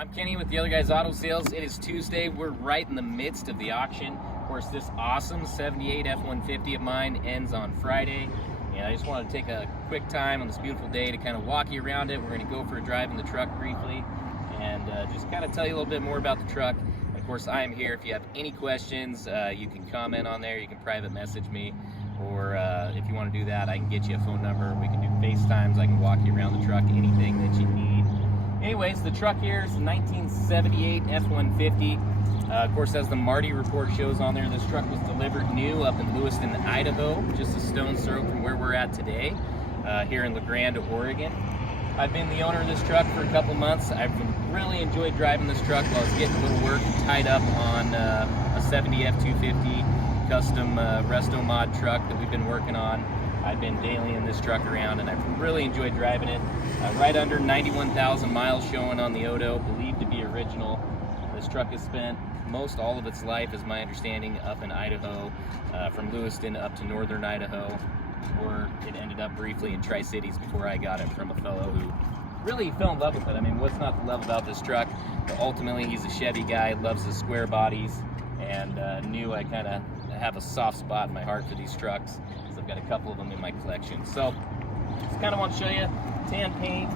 I'm Kenny with the Other Guys Auto Sales. It is Tuesday. We're right in the midst of the auction. Of course, this awesome 78 F-150 of mine ends on Friday. And I just wanted to take a quick time on this beautiful day to kind of walk you around it. We're going to go for a drive in the truck briefly and just kind of tell you a little bit more about the truck. Of course, I am here. If you have any questions, you can comment on there. You can private message me. Or if you want to do that, I can get you a phone number. We can do FaceTimes. I can walk you around the truck, anything that you need. Anyways, the truck here is a 1978 F-150. Of course, as the Marty report shows on there, this truck was delivered new up in Lewiston, Idaho, just a stone's throw from where we're at today, here in La Grande, Oregon. I've been the owner of this truck for a couple months. I've really enjoyed driving this truck while I was getting a little work tied up on a 70 F-250 custom resto mod truck that we've been working on. I've been dailying this truck around and I've really enjoyed driving it. Right under 91,000 miles showing on the Odo, believed to be original. This truck has spent most all of its life, is my understanding, up in Idaho, from Lewiston up to northern Idaho, or it ended up briefly in Tri-Cities before I got it from a fellow who really fell in love with it. I mean, what's not to love about this truck? But ultimately, he's a Chevy guy, loves the square bodies, and knew I kind of have a soft spot in my heart for these trucks. I've got a couple of them in my collection. So just kind of want to show you tan paint.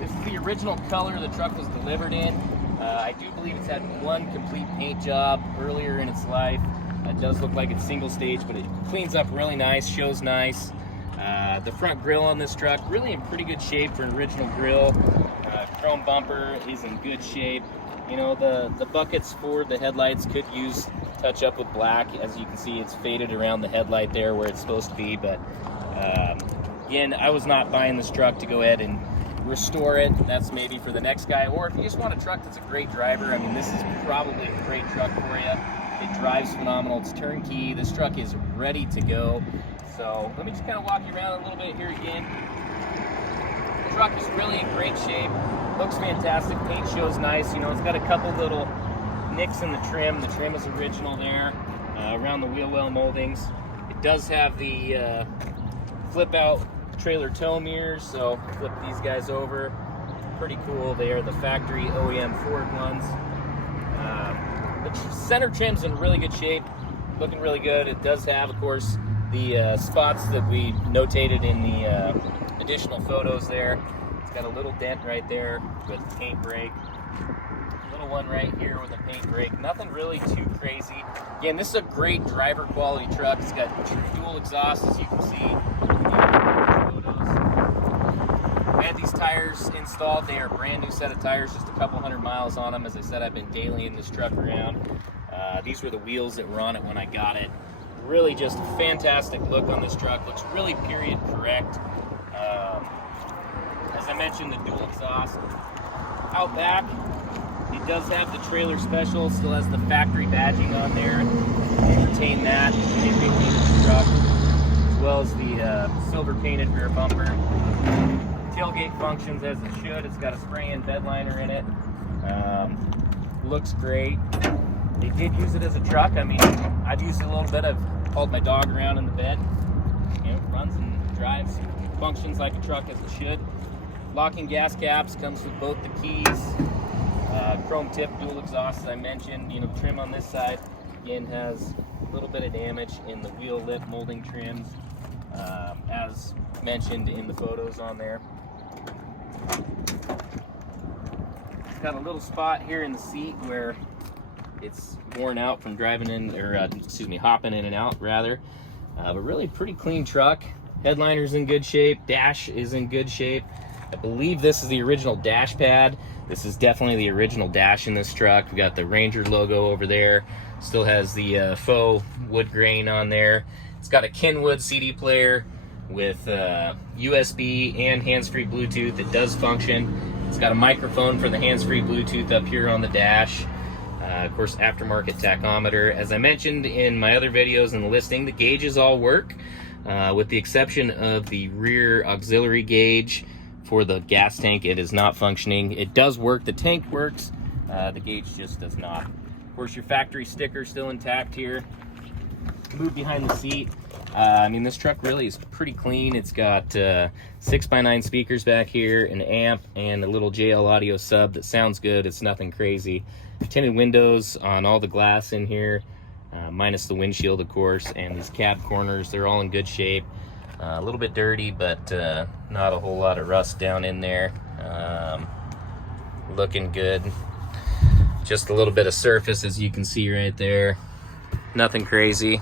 This is the original color the truck was delivered in. I do believe it's had one complete paint job earlier in its life. It does look like it's single stage, but it cleans up really nice, shows nice. The front grille on this truck, really in pretty good shape for an original grille. Chrome bumper is in good shape. You know, the buckets for the headlights could use touch up with black. As you can see, it's faded around the headlight there where it's supposed to be, but again, I was not buying this truck to go ahead and restore it. That's maybe for the next guy, or if you just want a truck that's a great driver, I mean, this is probably a great truck for you. It drives phenomenal. It's turnkey. This truck is ready to go. So let me just kind of walk you around a little bit here again. The truck is really in great shape. Looks fantastic. Paint shows nice. You know, it's got a couple little nicks in the trim. The trim is original there, around the wheel well moldings. It does have the flip out trailer tow mirrors, so flip these guys over. Pretty cool. They are the factory OEM Ford ones. The center trim's in really good shape, looking really good. It does have, of course, the spots that we notated in the additional photos there. It's got a little dent right there with paint break. Little one right here with a paint break. Nothing really too crazy. Again, this is a great driver quality truck. It's got dual exhaust, as you can see. I had these tires installed. They are a brand new set of tires, just a couple hundred miles on them. As I said, I've been dailying this truck around. These were the wheels that were on it when I got it. Really just a fantastic look on this truck. Looks really period correct. As I mentioned, the dual exhaust. Out back, it does have the trailer special, still has the factory badging on there. Retain that. They repainted the truck, as well as the silver painted rear bumper. Tailgate functions as it should. It's got a spray-in bed liner in it. Looks great. They did use it as a truck. I mean, I've used it a little bit. I've hauled my dog around in the bed. You know, runs and drives, functions like a truck as it should. Locking gas caps, comes with both the keys. Chrome tip dual exhaust, as I mentioned. You know, the trim on this side again has a little bit of damage in the wheel lip molding trims, as mentioned in the photos on there. It's got a little spot here in the seat where it's worn out from driving in, or hopping in and out rather. But really pretty clean truck. Headliner's in good shape. Dash is in good shape. I believe this is the original dash pad. This is definitely the original dash in this truck. We got the Ranger logo over there. Still has the faux wood grain on there. It's got a Kenwood CD player with USB and hands-free Bluetooth. It does function. It's got a microphone for the hands-free Bluetooth up here on the dash. Of course, aftermarket tachometer. As I mentioned in my other videos in the listing, the gauges all work, with the exception of the rear auxiliary gauge. For the gas tank, it is not functioning. It does work, the tank works, the gauge just does not. Of course, your factory sticker still intact here. move behind the seat. I mean, this truck really is pretty clean. It's got 6x9 speakers back here, an amp, and a little JL audio sub that sounds good. It's nothing crazy. Tinted windows on all the glass in here, minus the windshield, of course, and these cab corners, they're all in good shape. A little bit dirty, but not a whole lot of rust down in there. Looking good. Just a little bit of surface, as you can see right there. Nothing crazy.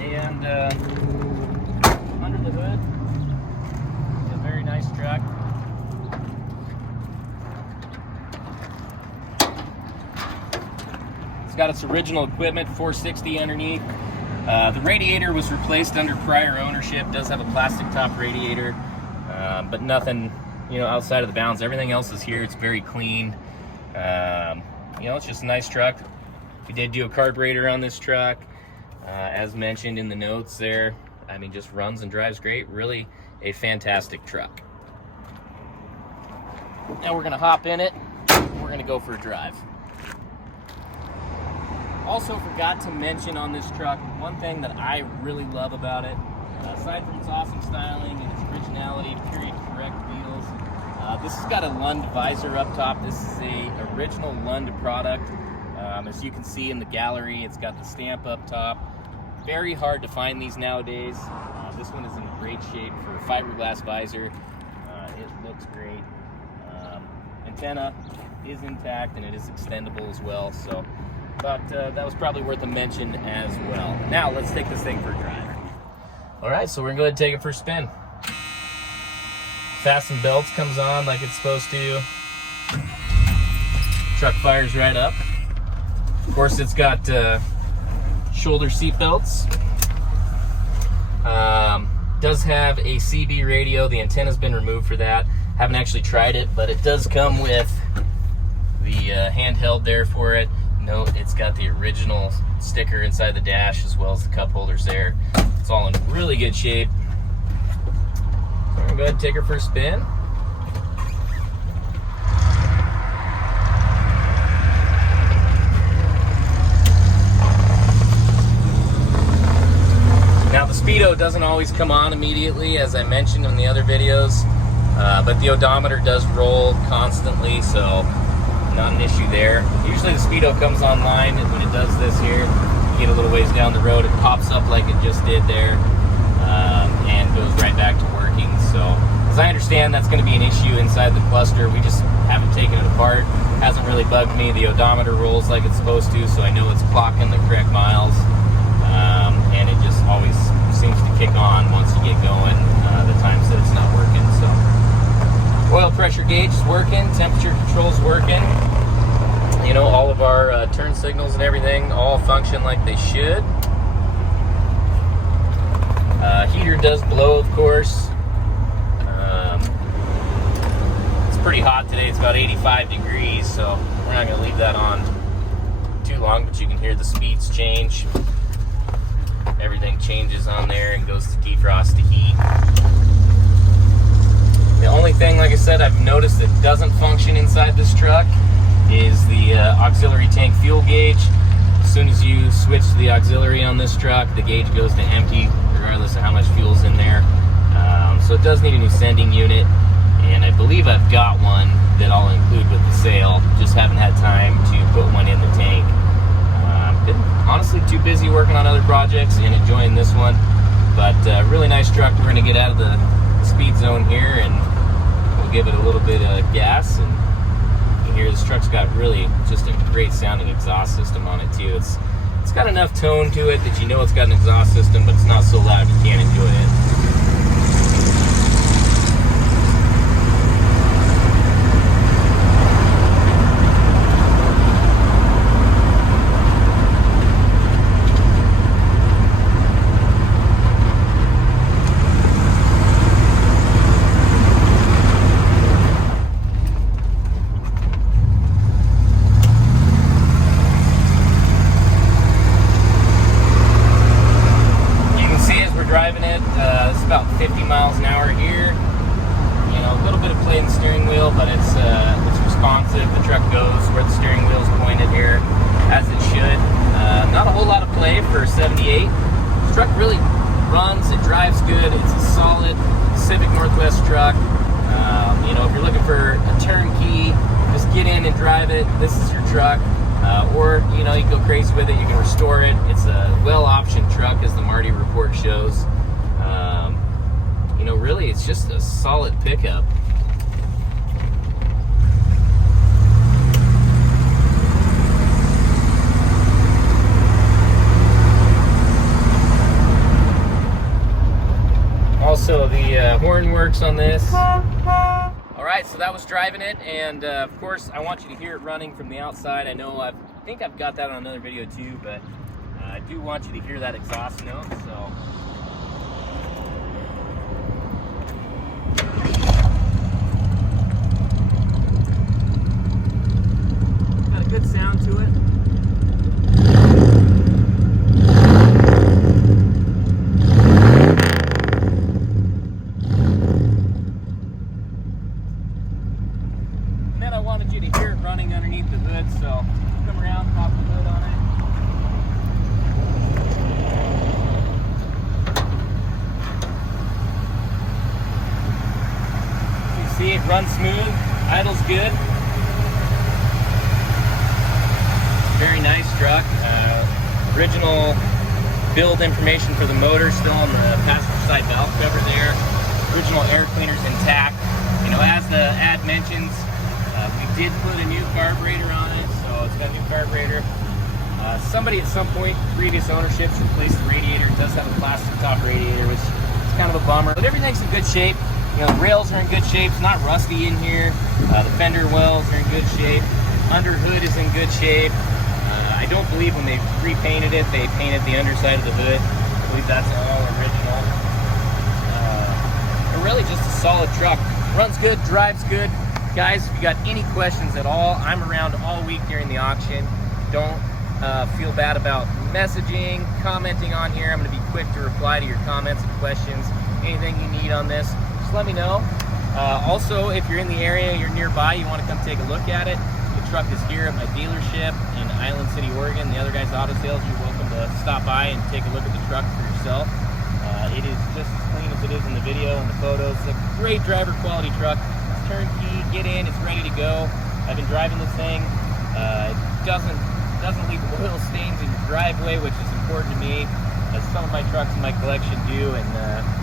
And under the hood, a very nice truck. It's got its original equipment, 460 underneath. The radiator was replaced under prior ownership. Does have a plastic top radiator, but nothing, you know, outside of the bounds. Everything else is here. It's very clean. You know, it's just a nice truck. We did do a carburetor on this truck, as mentioned in the notes there. I mean, just runs and drives great. Really a fantastic truck. Now we're gonna hop in it. We're gonna go for a drive. Also forgot to mention on this truck, one thing that I really love about it, aside from its awesome styling and its originality, period correct wheels, this has got a Lund visor up top. This is a original Lund product. As you can see in the gallery, it's got the stamp up top. Very hard to find these nowadays. This one is in great shape for a fiberglass visor. It looks great. Antenna is intact and it is extendable as well. So, but that was probably worth a mention as well. Now let's take this thing for a drive. All right, so we're gonna go ahead and take it for a spin. Fasten belts comes on like it's supposed to. Truck fires right up. Of course, it's got shoulder seat belts. Does have a CB radio. The antenna's been removed for that. Haven't actually tried it, but it does come with the handheld there for it. Note it's got the original sticker inside the dash as well as the cup holders there. It's all in really good shape. So we're gonna go ahead and take her for a spin. Now the speedo doesn't always come on immediately, as I mentioned in the other videos, but the odometer does roll constantly, so not an issue there. Usually the speedo comes online when it does this here. You get a little ways down the road, it pops up like it just did there, and goes right back to working. So as I understand, that's going to be an issue inside the cluster. We just haven't taken it apart. Hasn't really bugged me. The odometer rolls like it's supposed to, so I know it's clocking the correct miles, and it just always seems to kick on once you get going, the times that it's not working. So oil pressure gauge is working, temperature control's working. You know, all of our turn signals and everything all function like they should. Heater does blow, of course. It's pretty hot today. It's about 85 degrees, so we're not going to leave that on too long, but you can hear the speeds change. Everything changes on there and goes to defrost to heat. The only thing, like I said, I've noticed that doesn't function inside this truck is the auxiliary tank fuel gauge. As soon as you switch to the auxiliary on this truck, the gauge goes to empty, regardless of how much fuel's in there. So it does need a new sending unit, and I believe I've got one that I'll include with the sale. Just haven't had time to put one in the tank. Been honestly too busy working on other projects and enjoying this one, but really nice truck. We're going to get out of the speed zone here and we'll give it a little bit of gas, and you can hear this truck's got really just a great sounding exhaust system on it too. It's got enough tone to it that you know it's got an exhaust system, but it's not so loud you can't enjoy it. It's about 50 miles an hour here. You know, a little bit of play in the steering wheel, but it's responsive. The truck goes where the steering wheel's pointed here, as it not a whole lot of play for a 78. This truck really runs, it drives good, it's a solid Pacific Northwest truck. You know, if you're looking for a turnkey, just get in and drive it, this is your truck. Or, you know, you can go crazy with it, you can restore it. It's a well-optioned truck, as the Marty report shows. You know, really, it's just a solid pickup. Also, the horn works on this. Alright, so that was driving it, and of course I want you to hear it running from the outside. I know I think I've got that on another video too, but I do want you to hear that exhaust note. So got a good sound to it. I wanted you to hear it running underneath the hood, so come around, pop the hood on it. You see it runs smooth, idles good. Very nice truck. Original build information for the motor still on the passenger side valve cover there. Original air cleaner's intact. You know, as the ad mentions, we did put a new carburetor on it, so it's got a new carburetor. Somebody at some point, previous ownerships, replaced the radiator. It does have a plastic top radiator, which is kind of a bummer. But everything's in good shape. You know, the rails are in good shape. It's not rusty in here. The fender wells are in good shape. Under hood is in good shape. I don't believe when they repainted it, they painted the underside of the hood. I believe that's all original. But really just a solid truck. Runs good, drives good. Guys, if you got any questions at all, I'm around all week during the auction. Don't feel bad about messaging, commenting on here. I'm going to be quick to reply to your comments and questions. Anything you need on this, just let me know. Also, if you're in the area, you're nearby, you want to come take a look at it, the truck is here at my dealership in Island City, Oregon. The other guy's auto sales, you're welcome to stop by and take a look at the truck for yourself. It is just as clean as it is in the video and the photos. It's a great driver quality truck. Turnkey, get in, it's ready to go. I've been driving this thing. It doesn't leave oil stains in your driveway, which is important to me, as some of my trucks in my collection do, and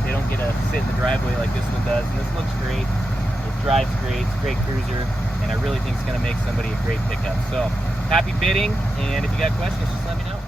they don't get to sit in the driveway like this one does. And this looks great. It drives great. It's a great cruiser, and I really think it's going to make somebody a great pickup. So happy bidding, and if you got questions, just let me know.